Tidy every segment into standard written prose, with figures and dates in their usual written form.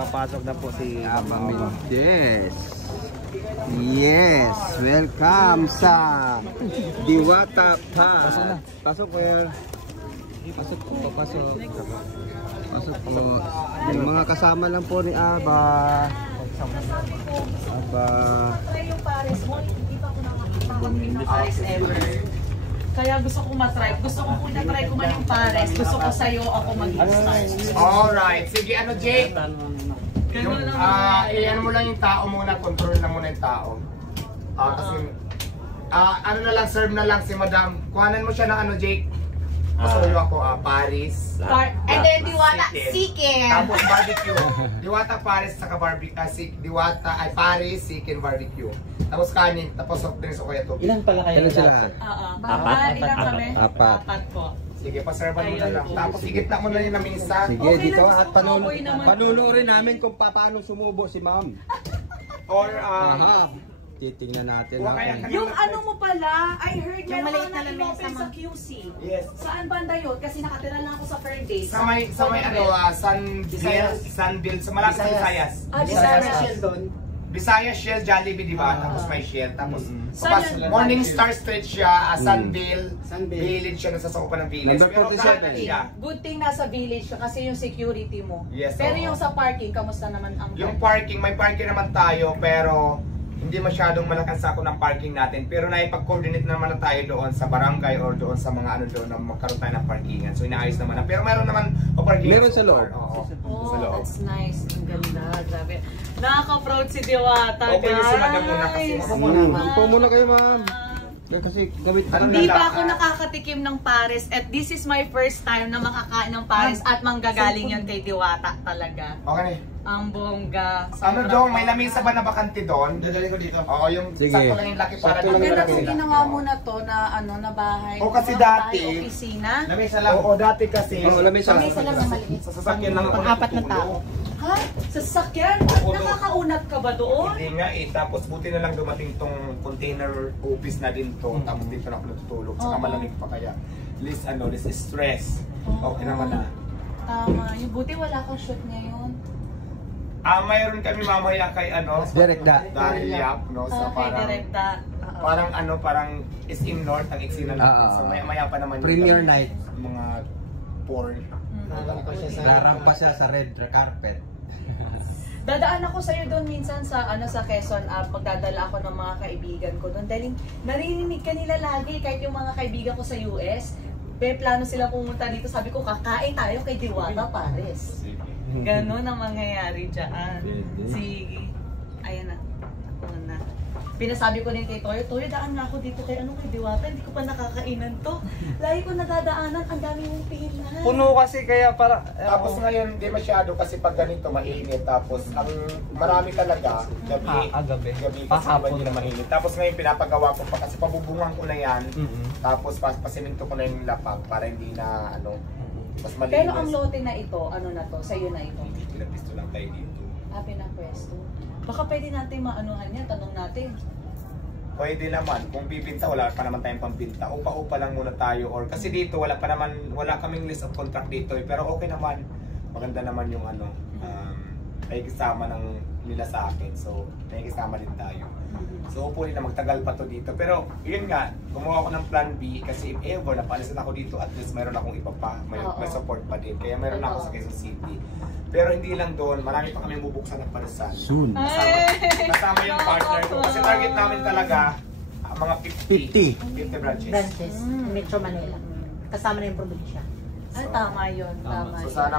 papasok na po si Ma'am. Yes, welcome sa Diwata Pass. Pasok po yan. Pasok po, papasok. Pasok po. Yung mga kasama lang po ni Aba. Yung Paris mo, hindi pa ako nakakapag Paris ever. Kaya gusto ko matry. Gusto ko kung na-try ko man yung Paris. Gusto ko sa'yo ako mag-start. Alright. Sige, ano Jake? Iyan mo lang yung tao muna. Control na muna yung tao. Kasi, ano na lang, serve na lang si Madam. Kuhanan mo siya ng ano Jake? Pasuyo ako, Paris. And then Diwata, Sikin. Tapos barbecue. Diwata, Paris, saka barbecue. Diwata, ay Paris, Sikin, barbecue. Tapos kanin, tapos soft drinks o kaya tubig. Ilan pala kayo? Ilan sila? Apat. Ilan kami? Apat. Apat po. Sige, paservan mo na lang. Tapos higit na mo na yun na minsan. Sige, Okay dito lang, at panunurin namin kung paano sumubo si Ma'am. Or, Titingnan natin. Yung ano mo pala, I heard yung maliit na lamesa sa QC. Yes. Saan banda yun? Kasi nakatira lang ako sa Ferndale. Sa may ano, Sunville, sa malapit sa Visayas. Visayas. Visayas Shell, Jollibee, di ba? Tapos may Shell. Tapos, Morning Star Street siya, Sunville, Village siya, nasasakupan ng Village. Number 47 siya. Good thing nasa village ka kasi yung security mo. Yes, pero yung sa parking, kamusta naman ang yung parking, may parking naman tayo, pero hindi masyadong malakas ako ng parking natin. Pero naipag-coordinate naman na tayo doon sa barangay or doon sa mga ano doon na magkaroon tayo ng parkingan. So inaayos naman na. Pero meron naman parking. Meron sa loob. Oh, sa loob. That's nice. Ang ganda. Grabe. Nakaka-proud si Diwata, guys. Okay, si Madam muna kasi. Upo muna kayo, Ma'am. Kasi gawit Hindi pa ako nakakatikim ng Paris at this is my first time na makakain ng Paris at manggagaling yan kay Diwata talaga. Okay. Ang bongga. Ano dong, may lamesa ba na bakante doon? Dadali ko dito. Oo, yung sakto lang yung laki para Ang ganda kung ginawa mo na to na ano na bahay. O kasi dati, opisina. lamesa lang. Oo, dati kasi. Oo, lamesa lang na maliit. Sa sasakyan lang ako. Pang-apat na tao. Ha? Sa sasakyan? Nakakaunat ka ba doon? Hindi nga eh. Tapos buti na lang dumating tong container office na din to. Tapos dito na ako natutulog. Saka malamig pa kaya. Less stress. Okay naman na. Tama. Yung buti wala kang shoot ngayon. Mayroon kami mamaya kay ano. Direkta. Dahil Yap, no? So Okay, direkta. Parang SM North ang eksena natin. So maya pa naman. Premiere night. Mga porn. Larang pa siya sa red carpet. Dadaan ako sa'yo doon minsan sa sa Quezon magdadala ako ng mga kaibigan ko doon. Dahil naririnig ka nila lagi kahit yung mga kaibigan ko sa US. May plano sila pumunta dito. Sabi ko, kakain tayo kay Diwata Paris. Ganon ang mangyayari dyan. Sige. Ayan na. Ako na. Pinasabi ko din kay Toyo, Toyo, daan nga ako dito kay Diwata. Hindi ko pa nakakainan to. Lagi ko nadadaanan. Ang dami mong pila. Puno kasi kaya para... Tapos ngayon, hindi masyado kasi pag ganito mainit. Tapos ang marami talaga, gabi kasi iba nila mainit. Tapos ngayon pinapagawa ko pa kasi pabubungan ko na yan. Tapos pasiminto ko na yung lapag para hindi na mas malinis. Pero ang lote na ito, na to? Sa'yo na ito? Pinapisto lang tayo dito. Pinapwesto. Baka pwede natin maanuhan yan. Tanong natin. Pwede naman. Kung bibinta, wala pa naman tayong pambinta. Upa-upa lang muna tayo. Or kasi dito, wala kaming list of contract dito. Pero okay naman. Maganda naman yung nakikisama nila sa akin. So, nakikisama din tayo. So, hopefully na magtagal pa to dito. Pero, yun nga, gumawa ako ng plan B kasi if ever napalisan ako dito, at least mayroon akong iba pa. May support pa din. Kaya mayroon ako sa Quezon City. Pero hindi lang doon, marami pa kami bubuksan ng palasan. Soon. Kasama yung partner ko. Kasi target namin talaga, mga 50 branches. Metro Manila. Kasama na yung probinsya. Tama yun. Tama So yun. sana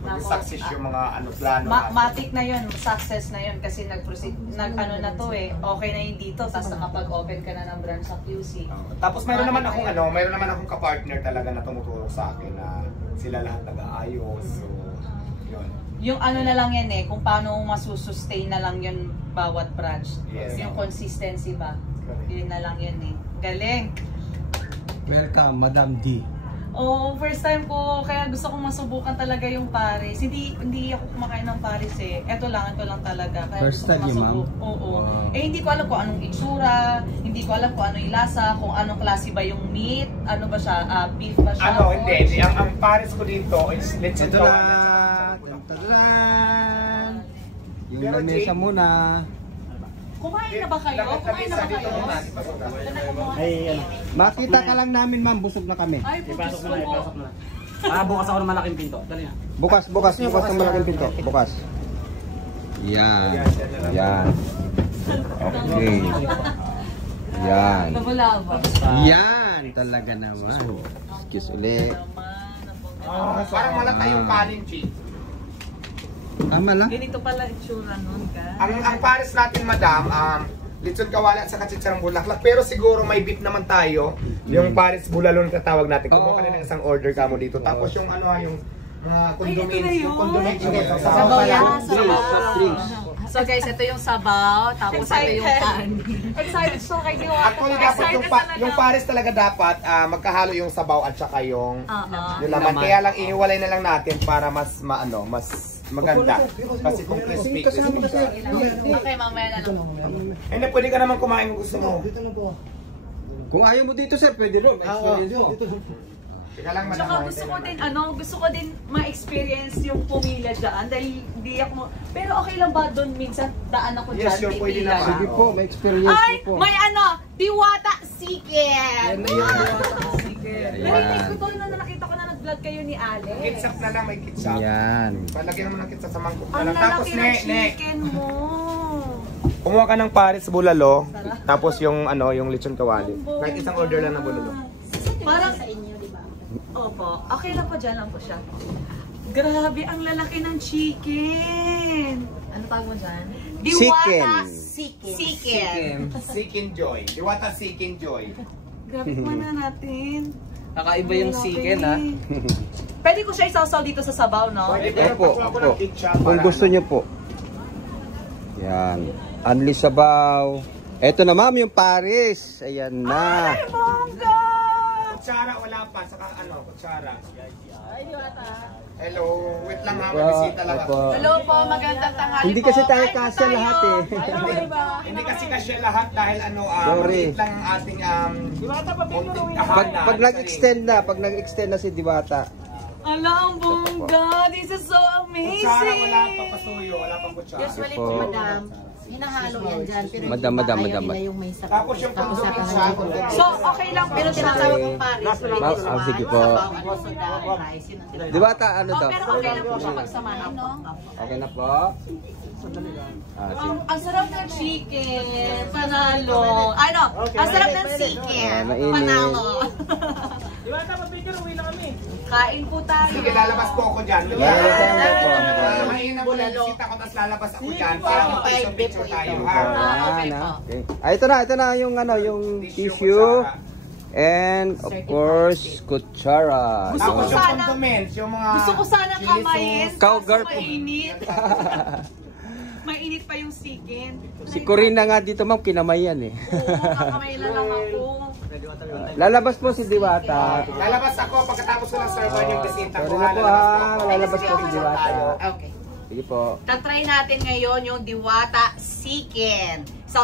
mag-success yung mga plano. Matik na yun, success na yun kasi nag-proceed, na to okay na yun dito, tapos nakapag-open ka na ng branch sa QC. Tapos mayroon naman akong kapartner talaga na tumutulong sa akin na sila lahat nag-aayos. So, yun. Yung na lang yan kung paano masusustain na lang yun bawat branch. Yes. Yung consistency ba? Yun na lang yun Galing! Welcome, Madam D. First time ko, kaya gusto kong masubukan talaga yung Paris. Hindi ako kumakain ng Paris Ito lang talaga. Kaya First time yun, ma'am? Oo. Hindi ko alam kung anong itsura, hindi ko alam kung ano yung lasa, kung anong klase ba yung meat, ano ba siya, beef ba siya? Hindi. Ang Paris ko dito is lechon Ito na! Yung Pero, lamesa Jake, muna. Kumain na ba kayo? Kumain na ba dito kayo? muna. Pasok na. Ay, ano. Makita ka lang namin, ma'am. Busog na kami. Ay, Ipasok pupus mo na, ko ipasok po. mo na. Bukas ako ng malaking pinto. Dali na. Bukas ng malaking pinto. Bukas. Yan. Yan. Okay. Yan. Nabulaba. Yan talaga naman. Excuse ulit. Parang malata yung kanin, Chief. Tama lang. Ganito pala itsura nun ka. Ang pares natin, madam, lechon kawali at saka chicharong bulaklak. Pero siguro may beef naman tayo. Yung pares bulalon katawag natin. Kumuha ka na ng isang order ka mo dito. Tapos yung ano, yung condiments. Yung condiments. Sabaw yan. So guys, ito yung sabaw, tapos ito yung kanin. Excited so kay Diwata. Actually, dapat yung pares talaga dapat magkahalo yung sabaw at saka yung laman. Kaya lang ihiwalay na lang natin para mas mas maganda. Kasi kung crispy siya. Okay, mamaya na lang. Hindi, pwede ka naman kumain kung gusto mo. Kung ayaw mo dito, sir, pwede rin. Experience mo. Teka lang, madam. Tsaka gusto ko din ma-experience yung pumila dyan dahil hindi ako pero okay lang ba doon minsan daan ako dyan, Yes, sure, pwede pipila. naman. Sige po, may experience Ay, po. may Diwata Chicken! Narinig ko Yan. doon na nakita ko na nag-vlog kayo ni Alex. Ketchup na lang, may ketchup. Yan. Palagyan naman ng ketchup sa mangkok na Ang lang. Tapos, lalaki ng chicken mo. Kumuha ka ng pares bulalo, tapos yung yung lechon kawali. Kahit isang order lang na bulalo. Parang, Sa inyo, di ba? opo, okay lang po dyan lang po siya. Grabe, ang lalaki ng chicken. Ano tawag mo dyan? Diwata Chicken. Chicken. Seeking Joy. Diwata Seeking Joy. Grabe ko na natin. Kakaiba yung chicken, ha? Pwede ko siya isasaw dito sa sabaw, no? Pwede pero Opo, pagkuha ko opo. ng ketchup. Kung para gusto nyo po. Yan. Anli sabaw. Eto na, ma'am, yung Paris. Ayan na. Ay, bongga! Kutsara, wala pa. Saka kutsara. Ay, Diwata. Hello, wait lang ha, may bisita lang ako. Opo. Hello po, magandang tanghali Hindi po. kasi tayo Kain po kasya tayo. lahat eh. Hindi kasi kasya lahat dahil Sorry. maliit lang ang ating konting tahanan. Pag nag-extend na si Diwata. Ala, ang bongga! This is so amazing! Kutsara, wala pa pasuyo, wala pang kutsara. Usually Opo. po, madam, hinahalo yan dyan. Pero Madam, yung iba, madam, ayaw madam. nila yung may sabaw. Tapos yung Tapos condiments sa siya, kanila. So, okay lang po Pero siya. tinatawag kong Paris. Sige po. Diwata, ano Oh, daw? pero okay lang po siya pagsamahin, no? Okay na po. Ang sarap ng chicken. Panalo. Ano? Ang sarap ng chicken. mainit. Panalo. Diwata, mapicture, uwi na kami. Kain po tayo. Sige, lalabas po ako dyan. Mahina mo lang bisita ko, tapos lalabas ako dyan. Para mag-picture tayo, ha? Okay Yan, po. okay. Ito na yung yung tissue. And of course, kutsara. Gusto ko Tapos yung sana- condiments, yung mga Gusto ko sana chili kamayin. sauce. Cowgirl po. Mainit. Mainit pa yung chicken. Si Corina nga dito, ma'am, kinamay yan eh. Oo, kakamay na lang ako. Lalabas po si Diwata. Lalabas ako pagkatapos ko lang servan yung bisita ko. Sorry na po ha, lalabas po si Diwata. Okay. Sige po. Tatry natin ngayon yung Diwata Chicken.